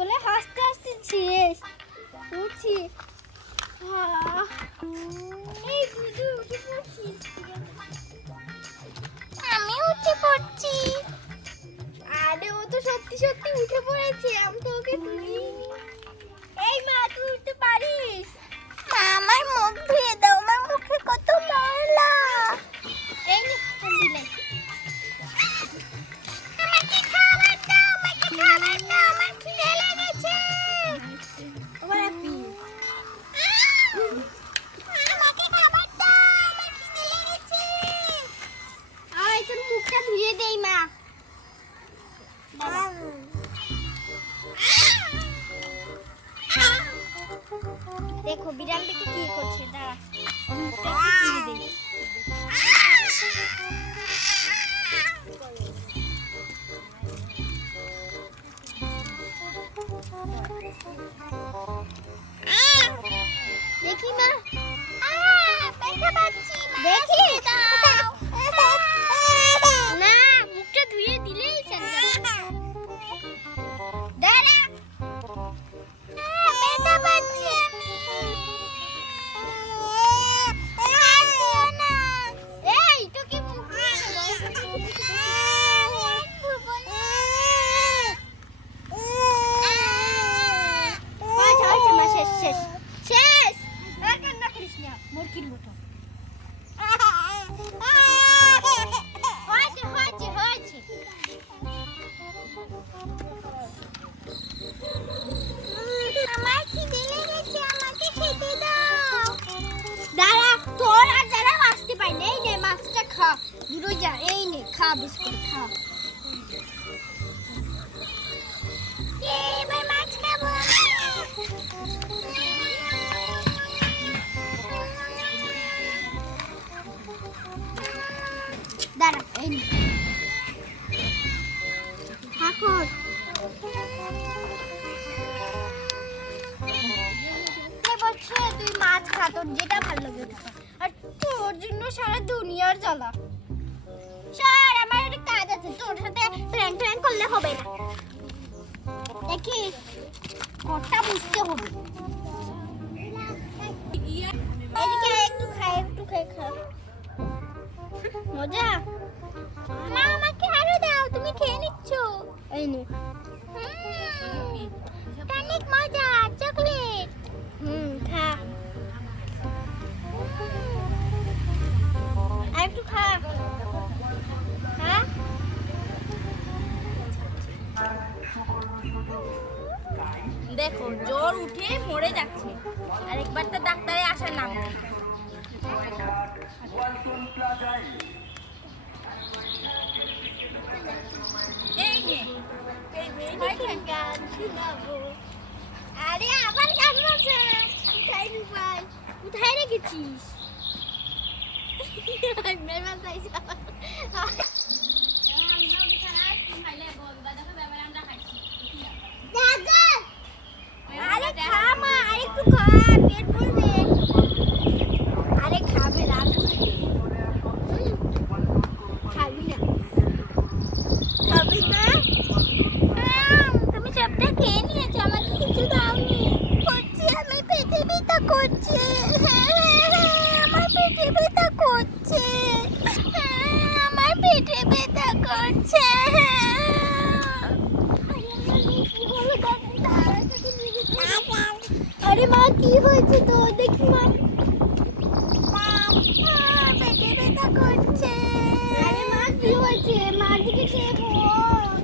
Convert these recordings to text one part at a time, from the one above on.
বলে হাসতে হাসতে শেষ। উঠছি এই দুধু উঠে পড়ছিস। আমি উঠে পড়ছি। আরে ও তো সত্যি সত্যি উঠে পড়েছে, আমি তো ওকে তুলিনি। এই মা তুই উঠতে পারিস? মা আমার মুখ ধুয়ে দাও, আমার মুখে কত ময়লা। এই নে দিলে। আমাকে খাবার দাও, আমাকে খাবার দাও, আমার খিদে লেগেছে। আবার আপনি আমাকে খাবার দাও, আমার খিদে লেগেছে। আয় তোর মুখটা ধুয়ে দেই মা। দেখো বিড়াল দেখে কি করছে, দাঁড়া মুখটা ধুয়ে দেই। দেখি মা, ব্যথা পাচ্ছি, দেখি দাও। না মুখটা ধুয়ে দিলেই দাঁড়া। ব্যথা পাচ্ছি আমি। হাত দিও না। এই তোকে মুখ ধুয়ে দেবো। ধুবো না। আচ্ছা আচ্ছা মা, শেষ শেষ শেষ। আর কান্না করিস না মুরগির মতো। হয়েছে হয়েছে হয়েছে। আমার খিদে লেগেছে, আমাকে খেতে দাও। দাঁড়া তোর আর যারা আসতে পারি না, এই নে মাছটা খা। দূরে যা, এই নে খা বিস্কুট খা। এবার মাছ খাবো। দাঁড়া এই নে ঠাকুর। বলছে তুই মাছ খা, তোর যেটা ভালো লাগে ওটা খা। আর তোর জন্য সারা দুনিয়ার জ্বালা। স্যার আমার একটা কাজ আছে, তোর সাথে প্র্যাঙ্ক ট্র্যাঙ্ক করলে হবে না। দেখি কোনটা বুঝতে হবে। এদিকে একটু খাই, একটু খাই খা। মজা। মা আমাকে আরো দাও, তুমি খেয়ে নিচ্ছ। এই নে। অনেক মজা, চকলেট। খা। আর একটু খা। হ্যাঁ দেখো জ্বর উঠে মরে যাচ্ছে, আরেকবার তো ডাক্তারে আসার নাম নেই। এই নে, এই মেয়ে গান শোনাবো। আরে আবার গান বাজছে। কোথায় রূপাই, কোথায় রেখেছিস? মেমা চাইছে। দাদা আরে খা মা, আরেকটু খা, পেট ভরবে। আরে খাবে রাখছি। খাবি না? খাবি না? তুমি সবটা খেয়ে নিয়েছো, আমাকে কিছু দাওনি। করছি, আমি পেটে ব্যথা করছে। আমার পেটে ব্যথা করছে। আমার পেটে ব্যথা করছে। আরে মা কি হয়েছে তো, দেখি মা। পেটে ব্যথা করছে। আরে মা কি হয়েছে, মার দিকে খেয়ে বল।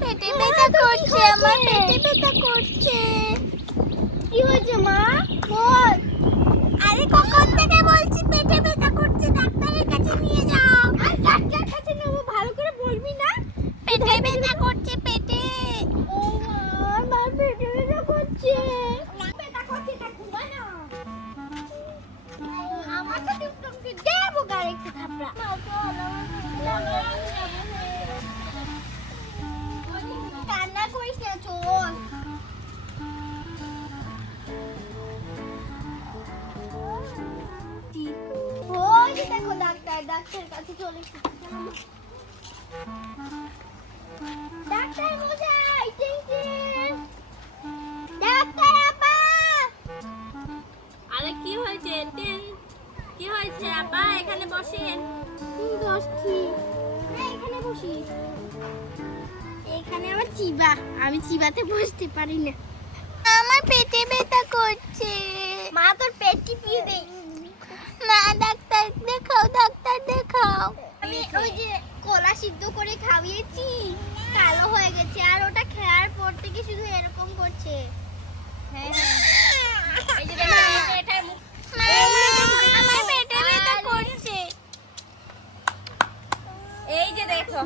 পেটে ব্যথা করছে, আমার পেটে ব্যথা করছে। কি হয়েছে মা বল। আরে কখন থেকে বলছি পেটে ব্যথা করছে, ডাক্তারের কাছে নিয়ে যাও। আর ডাক্তার কাছে নেবো, ভালো করে বলবি না। পেটে ব্যথা করছে, পেটে। ও মা, আমার পেটে ব্যথা করছে। ব্যথা করছে না, ঘুমা না। আমার তো তোমাকে দেবো গাড়ি একটু থাপড়া। কান্না করিস না, চল। ওই যে দেখো ডাক্তার, ডাক্তারের কাছে চলে এসেছি। ডাক্তার মশাই, টিং টিং। চিবা, আমি চিবাতে বসতে পারি না। আমার পেটে ব্যথা করছে। মা তোর পেট টিপিয়ে দেই। না ডাক্তার দেখাও, ডাক্তার দেখাও। আমি ওই যে কলা সিদ্ধ করে খাওয়িয়েছি, কালো হয়ে গেছে, আর ওটা খাওয়ার পর থেকে শুধু এরকম করছে। হ্যাঁ এই যে দেখো এটার মুখ আমার পেটে ব্যথা করছে। এই যে দেখো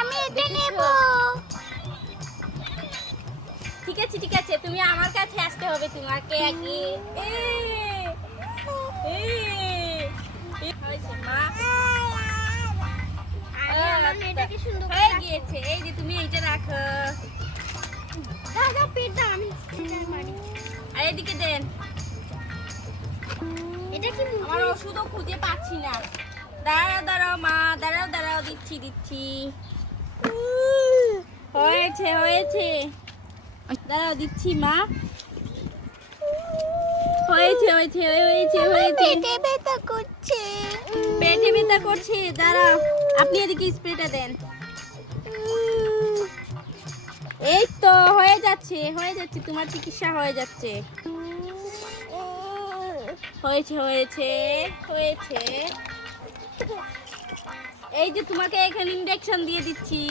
আমি এটা নেব। ঠিক আছে ঠিক আছে, তুমি আমার কাছে আসতে হবে তোমাকে আগে। হয়েছে মা, আরে আমার মেয়েটাকে সুন্দর করে হয়ে রাখো। গিয়েছে। এই যে তুমি এইটা রাখো, দাদা পেট দাও, আমি সেটাই মারি। আর এদিকে দেন। এটা কি মুখে? আমার ওষুধও খুঁজে পাচ্ছি না। দাঁড়াও দাঁড়াও মা, দাঁড়াও দাঁড়াও, দিচ্ছি দিচ্ছি। হয়েছে হয়েছে, দাঁড়াও দিচ্ছি মা। হয়েছে হয়েছে হয়েছে হয়েছে। পেটে ব্যথা করছে। পেটে ব্যথা করছে, দাঁড়াও। আপনি এদিকে স্প্রেটা দেন। এই তো হয়ে যাচ্ছে হয়ে যাচ্ছে, তোমার চিকিৎসা হয়ে যাচ্ছে। হয়েছে হয়েছে হয়েছে। এই যে তোমাকে এখানে ইনজেকশন দিয়ে দিচ্ছি।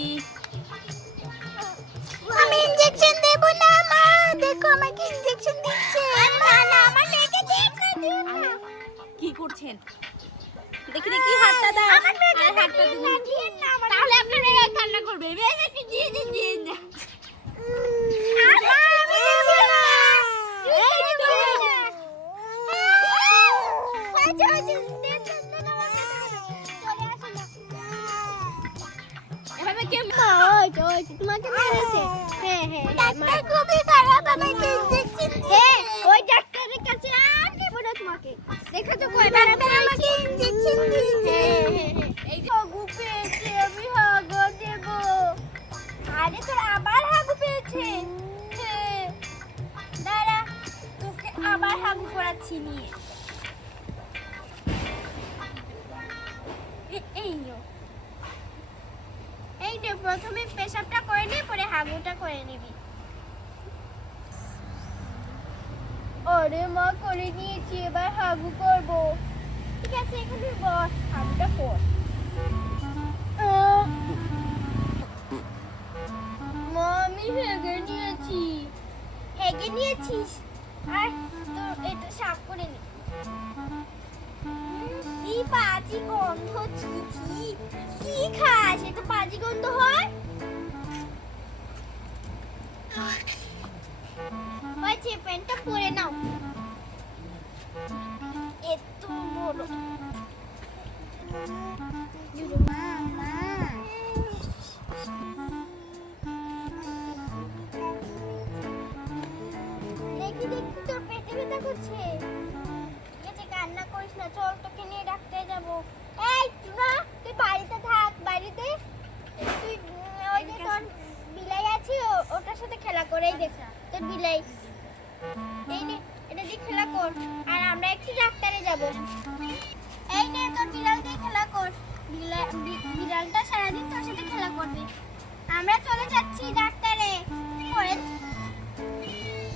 আমি ইনজেকশন দেব না মা, দেখো আমাকে ইনজেকশন দিচ্ছে। না না আমার মেয়েকে দেব না, দিও না। কি করছেন দেখি দেখি, হাতটা দাও। আর হাতটা দিন। তাহলে আপনার মেয়ে কান্না করবে। মেয়েকে দিয়ে দিন দিয়ে দিন। আমি দেব না। এই তো। হয়েছে, হয়েছে, দেন, দেন, দেন আমার মেয়েকে। চলে আসো না। এভাবে কে ওই তোমাকে মেরেছে। হ্যাঁ হ্যাঁ হ্যাঁ, ডাক্তার খুবই খারাপ, আমাকে ইনজেকশন হ্যাঁ, ওই ডাক্তারের কাছে আর নেব না তোমাকে। দেখেছো কয়বার আমি আমাকে ইনজেকশন দিয়েছে। এই যে হাগু পেয়েছে, আমি হাগু দেব। আরে তোর আবার হাগু পেয়েছে। হ্যাঁ, দাঁড়া, তোকে আবার হাগু করাচ্ছি নিয়ে। এই নিও। এই নে, প্রথমে পেশাবটা করে নে, পরে হাগুটা করে নিবি। আরে মা, করে নিয়েছি, এবার হাগু করব। ঠিক আছে, এখানে বস, হাগুটা কর। মা, আমি হেগে নিয়েছি। হেগে নিয়েছিস? আর তোর এটা সাফ করে নি। কি বাজে গন্ধ, ছি ছি। কি খাস? এত বাজে গন্ধ হয়? হয়েছে, প্যান্টটা পরে নাও। এত বড়। মা মা দেখি দেখি, তোর পেটে ব্যথা করছে। ঠিক আছে, কান্না করিস না, চল তোকে নিয়ে ডাক্তারে যাবো। এই টুনা, তুই বাড়িতে থাক, বাড়িতে তুই ওই যে তোর বিলাই আছে, ওটার সাথে খেলা করেই দেখ। তোর বিলাই এই নে, এটা দিয়ে খেলা কর, আর আমরা একটু ডাক্তারে যাব। এই নে, তোর বিড়াল দিয়ে খেলা কর। বিড়ালটা সারাদিন তোর সাথে খেলা করবে। আমরা চলে যাচ্ছি ডাক্তারে। পরে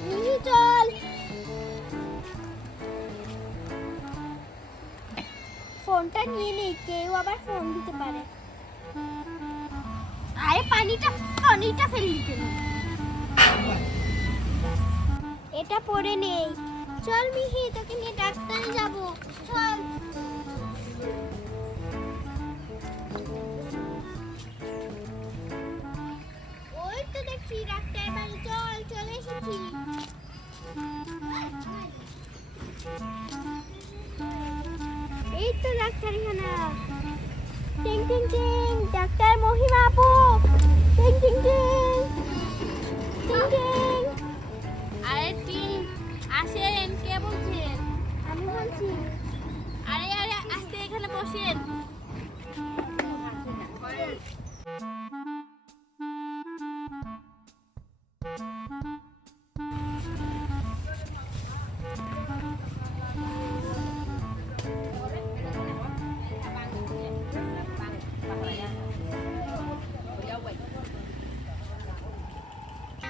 মিহি, চল। ফোনটা নিয়ে নেই, কেউ আবার ফোন দিতে পারে। আরে পানিটা ফেললি কেন? এটা পরে নেই। চল মিহি, তোকে নিয়ে ডাক্তারে যাব। চল। ওই তো দেখছি ডাক্তার বাড়ি, চল, চলে এসেছি। এই তো ডাক্তারখানা। টিং টিং টিং, ডাক্তার মহিমা আপু। টিং টিং টিং, টিং টিং। আরে টিন, আসেন। কে বলছেন? আমি বলছি। আরে আরে আসতে, এখানে বসেন।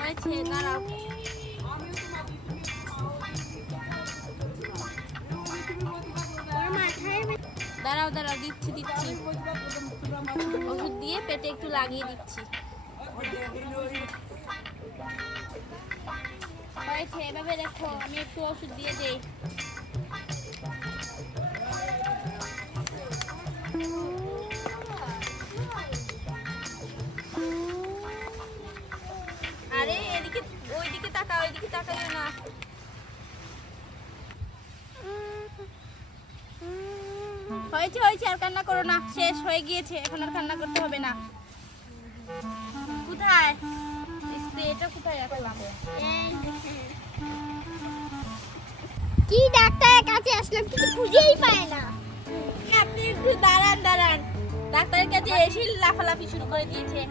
হয়েছে, দাঁড়াও। দাঁড়াও দাঁড়াও, দিচ্ছি দিচ্ছি। ওষুধ দিয়ে পেটে একটু লাগিয়ে দিচ্ছি। হয়েছে, এভাবে রেখো, আমি একটু ওষুধ দিয়ে দেই। আরে এদিকে, ওইদিকে তাকাও, ওইদিকে তাকাইও না। হয়েছে হয়েছে, আর কান্না করো না, শেষ হয়ে গিয়েছে, এখন আর কান্না করতে হবে না। কোথায় স্প্রেটা, কোথায় রাখলাম? কি ডাক্তারের কাছে আসলাম, কিছু খুঁজেই পায় না। আপনি একটু দাঁড়ান দাঁড়ান, ডাক্তারের কাছে এসে লাফালাফি শুরু করে দিয়েছে।